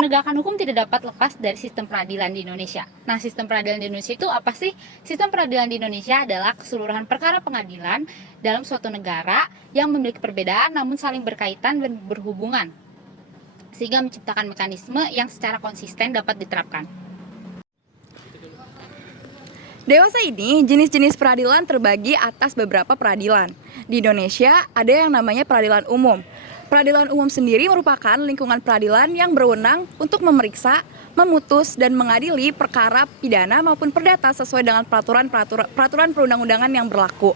Penegakan hukum tidak dapat lepas dari sistem peradilan di Indonesia. Nah, sistem peradilan di Indonesia itu apa sih? Sistem peradilan di Indonesia adalah keseluruhan perkara pengadilan dalam suatu negara yang memiliki perbedaan namun saling berkaitan dan berhubungan, sehingga menciptakan mekanisme yang secara konsisten dapat diterapkan. Dewasa ini, jenis-jenis peradilan terbagi atas beberapa peradilan. Di Indonesia, ada yang namanya peradilan umum. Peradilan umum sendiri merupakan lingkungan peradilan yang berwenang untuk memeriksa, memutus, dan mengadili perkara pidana maupun perdata sesuai dengan peraturan perundang-undangan yang berlaku.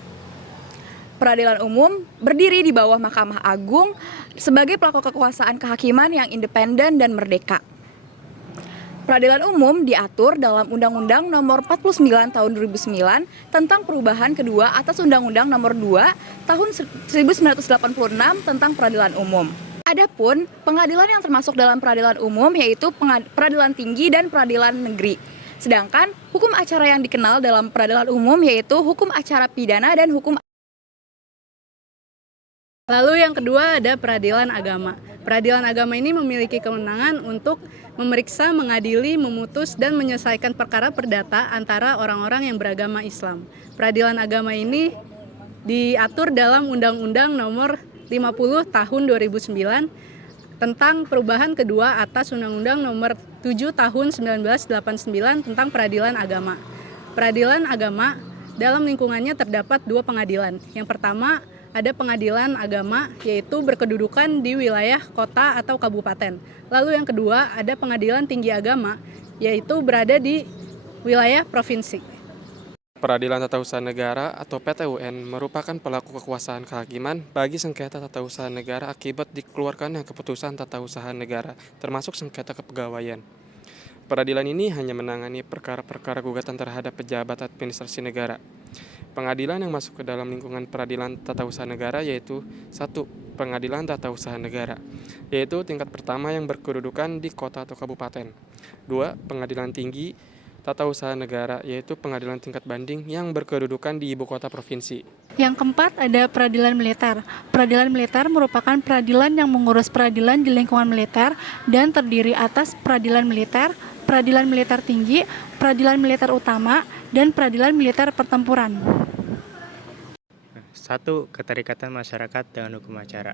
Peradilan umum berdiri di bawah Mahkamah Agung sebagai pelaku kekuasaan kehakiman yang independen dan merdeka. Peradilan umum diatur dalam Undang-Undang Nomor 49 Tahun 2009 tentang perubahan kedua atas Undang-Undang Nomor 2 Tahun 1986 tentang peradilan umum. Adapun pengadilan yang termasuk dalam peradilan umum yaitu peradilan tinggi dan peradilan negeri. Sedangkan hukum acara yang dikenal dalam peradilan umum yaitu hukum acara pidana dan hukum. Lalu yang kedua ada peradilan agama. Peradilan agama ini memiliki kewenangan untuk memeriksa, mengadili, memutus, dan menyelesaikan perkara perdata antara orang-orang yang beragama Islam. Peradilan agama ini diatur dalam Undang-Undang Nomor 50 Tahun 2009 tentang perubahan kedua atas Undang-Undang Nomor 7 Tahun 1989 tentang peradilan agama. Peradilan agama dalam lingkungannya terdapat dua pengadilan. Yang pertama ada pengadilan agama, yaitu berkedudukan di wilayah kota atau kabupaten. Lalu yang kedua ada pengadilan tinggi agama, yaitu berada di wilayah provinsi. Peradilan Tata Usaha Negara atau PTUN merupakan pelaku kekuasaan kehakiman bagi sengketa tata usaha negara akibat dikeluarkannya keputusan tata usaha negara, termasuk sengketa kepegawaian. Peradilan ini hanya menangani perkara-perkara gugatan terhadap pejabat administrasi negara. Pengadilan yang masuk ke dalam lingkungan peradilan tata usaha negara yaitu 1. Pengadilan tata usaha negara, yaitu tingkat pertama yang berkedudukan di kota atau kabupaten. 2. Pengadilan tinggi tata usaha negara, yaitu pengadilan tingkat banding yang berkedudukan di ibu kota provinsi. Yang keempat ada peradilan militer. Peradilan militer merupakan peradilan yang mengurus peradilan di lingkungan militer dan terdiri atas peradilan militer tinggi, peradilan militer utama, dan peradilan militer pertempuran. 1. Keterikatan masyarakat dengan hukum acara.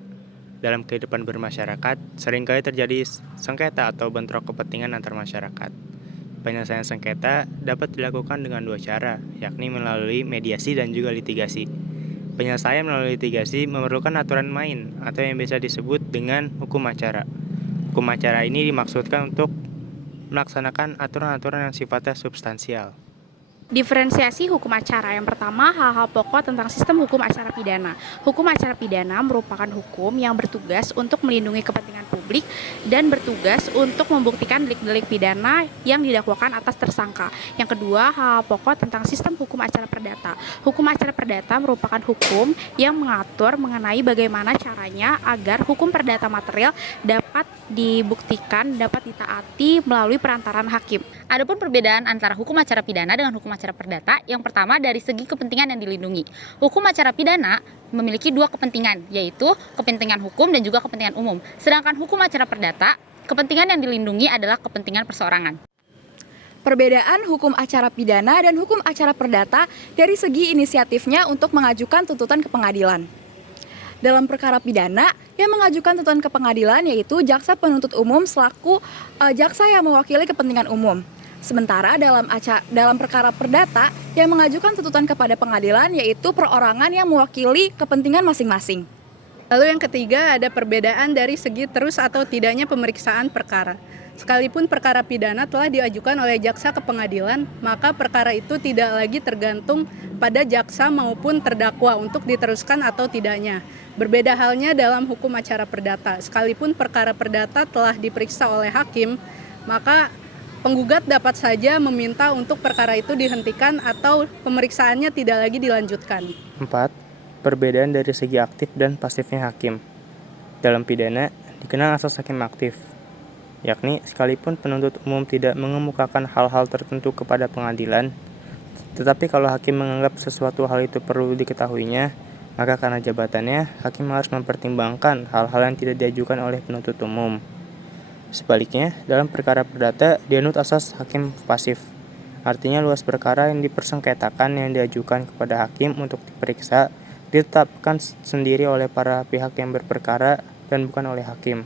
Dalam kehidupan bermasyarakat, seringkali terjadi sengketa atau bentrok kepentingan antar masyarakat. Penyelesaian sengketa dapat dilakukan dengan dua cara, yakni melalui mediasi dan juga litigasi. Penyelesaian melalui litigasi memerlukan aturan main atau yang biasa disebut dengan hukum acara. Hukum acara ini dimaksudkan untuk melaksanakan aturan-aturan yang sifatnya substansial. Diferensiasi hukum acara. Yang pertama, hal-hal pokok tentang sistem hukum acara pidana. Hukum acara pidana merupakan hukum yang bertugas untuk melindungi kepentingan publik dan bertugas untuk membuktikan delik-delik pidana yang didakwakan atas tersangka. Yang kedua, hal-hal pokok tentang sistem hukum acara perdata. Hukum acara perdata merupakan hukum yang mengatur mengenai bagaimana caranya agar hukum perdata material dapat dibuktikan, dapat ditaati melalui perantaran hakim. Adapun perbedaan antara hukum acara pidana dengan hukum acara perdata, yang pertama dari segi kepentingan yang dilindungi. Hukum acara pidana memiliki dua kepentingan, yaitu kepentingan hukum dan juga kepentingan umum. Sedangkan hukum acara perdata, kepentingan yang dilindungi adalah kepentingan perseorangan. Perbedaan hukum acara pidana dan hukum acara perdata dari segi inisiatifnya untuk mengajukan tuntutan ke pengadilan. Dalam perkara pidana, yang mengajukan tuntutan ke pengadilan yaitu jaksa penuntut umum selaku jaksa yang mewakili kepentingan umum. Sementara dalam perkara perdata, yang mengajukan tuntutan kepada pengadilan yaitu perorangan yang mewakili kepentingan masing-masing. Lalu yang ketiga ada perbedaan dari segi terus atau tidaknya pemeriksaan perkara. Sekalipun perkara pidana telah diajukan oleh jaksa ke pengadilan, maka perkara itu tidak lagi tergantung pada jaksa maupun terdakwa untuk diteruskan atau tidaknya. Berbeda halnya dalam hukum acara perdata. Sekalipun perkara perdata telah diperiksa oleh hakim, maka penggugat dapat saja meminta untuk perkara itu dihentikan atau pemeriksaannya tidak lagi dilanjutkan. 4. Perbedaan dari segi aktif dan pasifnya hakim. Dalam pidana, dikenal asas hakim aktif, yakni sekalipun penuntut umum tidak mengemukakan hal-hal tertentu kepada pengadilan, tetapi kalau hakim menganggap sesuatu hal itu perlu diketahuinya, maka karena jabatannya, hakim harus mempertimbangkan hal-hal yang tidak diajukan oleh penuntut umum. Sebaliknya, dalam perkara perdata dianut asas hakim pasif. Artinya luas perkara yang dipersengketakan yang diajukan kepada hakim untuk diperiksa ditetapkan sendiri oleh para pihak yang berperkara dan bukan oleh hakim.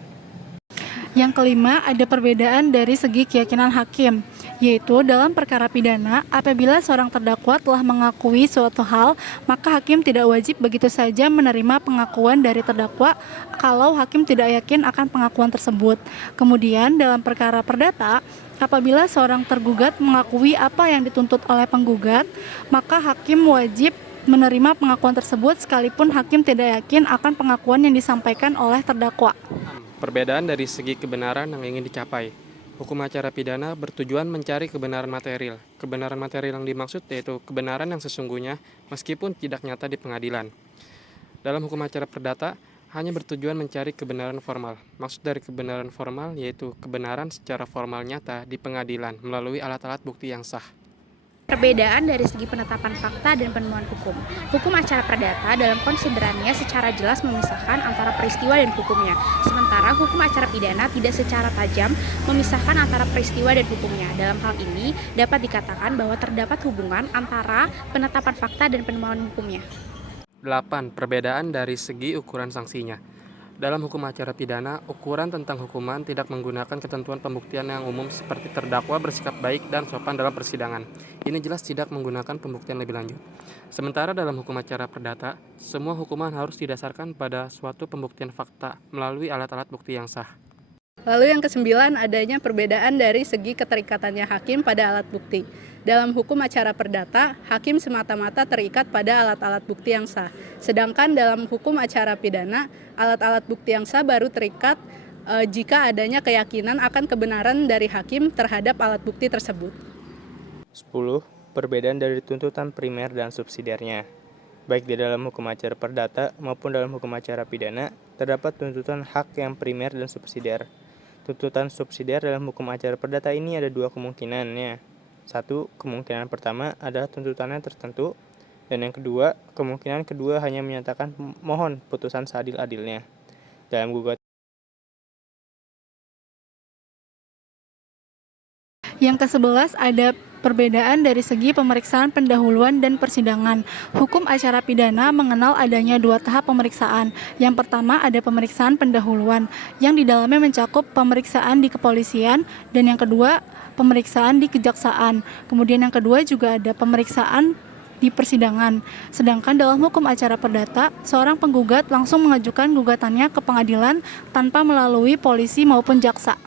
Yang kelima, ada perbedaan dari segi keyakinan hakim, yaitu dalam perkara pidana, apabila seorang terdakwa telah mengakui suatu hal, maka hakim tidak wajib begitu saja menerima pengakuan dari terdakwa kalau hakim tidak yakin akan pengakuan tersebut. Kemudian, dalam perkara perdata, apabila seorang tergugat mengakui apa yang dituntut oleh penggugat, maka hakim wajib menerima pengakuan tersebut sekalipun hakim tidak yakin akan pengakuan yang disampaikan oleh terdakwa. Perbedaan dari segi kebenaran yang ingin dicapai. Hukum acara pidana bertujuan mencari kebenaran material. Kebenaran material yang dimaksud yaitu kebenaran yang sesungguhnya meskipun tidak nyata di pengadilan. Dalam hukum acara perdata hanya bertujuan mencari kebenaran formal. Maksud dari kebenaran formal yaitu kebenaran secara formal nyata di pengadilan melalui alat-alat bukti yang sah. Perbedaan dari segi penetapan fakta dan penemuan hukum. Hukum acara perdata dalam konsiderannya secara jelas memisahkan antara peristiwa dan hukumnya. Sementara hukum acara pidana tidak secara tajam memisahkan antara peristiwa dan hukumnya. Dalam hal ini dapat dikatakan bahwa terdapat hubungan antara penetapan fakta dan penemuan hukumnya. 8. Perbedaan dari segi ukuran sanksinya. Dalam hukum acara pidana, ukuran tentang hukuman tidak menggunakan ketentuan pembuktian yang umum seperti terdakwa bersikap baik dan sopan dalam persidangan. Ini jelas tidak menggunakan pembuktian lebih lanjut. Sementara dalam hukum acara perdata, semua hukuman harus didasarkan pada suatu pembuktian fakta melalui alat-alat bukti yang sah. Lalu yang kesembilan, adanya perbedaan dari segi keterikatannya hakim pada alat bukti. Dalam hukum acara perdata, hakim semata-mata terikat pada alat-alat bukti yang sah. Sedangkan dalam hukum acara pidana, alat-alat bukti yang sah baru terikat jika adanya keyakinan akan kebenaran dari hakim terhadap alat bukti tersebut. 10. Perbedaan dari tuntutan primer dan subsidiarnya. Baik di dalam hukum acara perdata maupun dalam hukum acara pidana, terdapat tuntutan hak yang primer dan subsidiar. Tuntutan subsidiar dalam hukum acara perdata ini ada dua kemungkinannya. Satu, kemungkinan pertama adalah tuntutannya tertentu, dan yang kedua, kemungkinan kedua hanya menyatakan mohon putusan seadil-adilnya. Dalam gugatan Yang ke-11 ada perbedaan dari segi pemeriksaan pendahuluan dan persidangan. Hukum acara pidana mengenal adanya dua tahap pemeriksaan. Yang pertama ada pemeriksaan pendahuluan, yang di dalamnya mencakup pemeriksaan di kepolisian, dan yang kedua pemeriksaan di kejaksaan. Kemudian yang kedua juga ada pemeriksaan di persidangan. Sedangkan dalam hukum acara perdata, seorang penggugat langsung mengajukan gugatannya ke pengadilan tanpa melalui polisi maupun jaksa.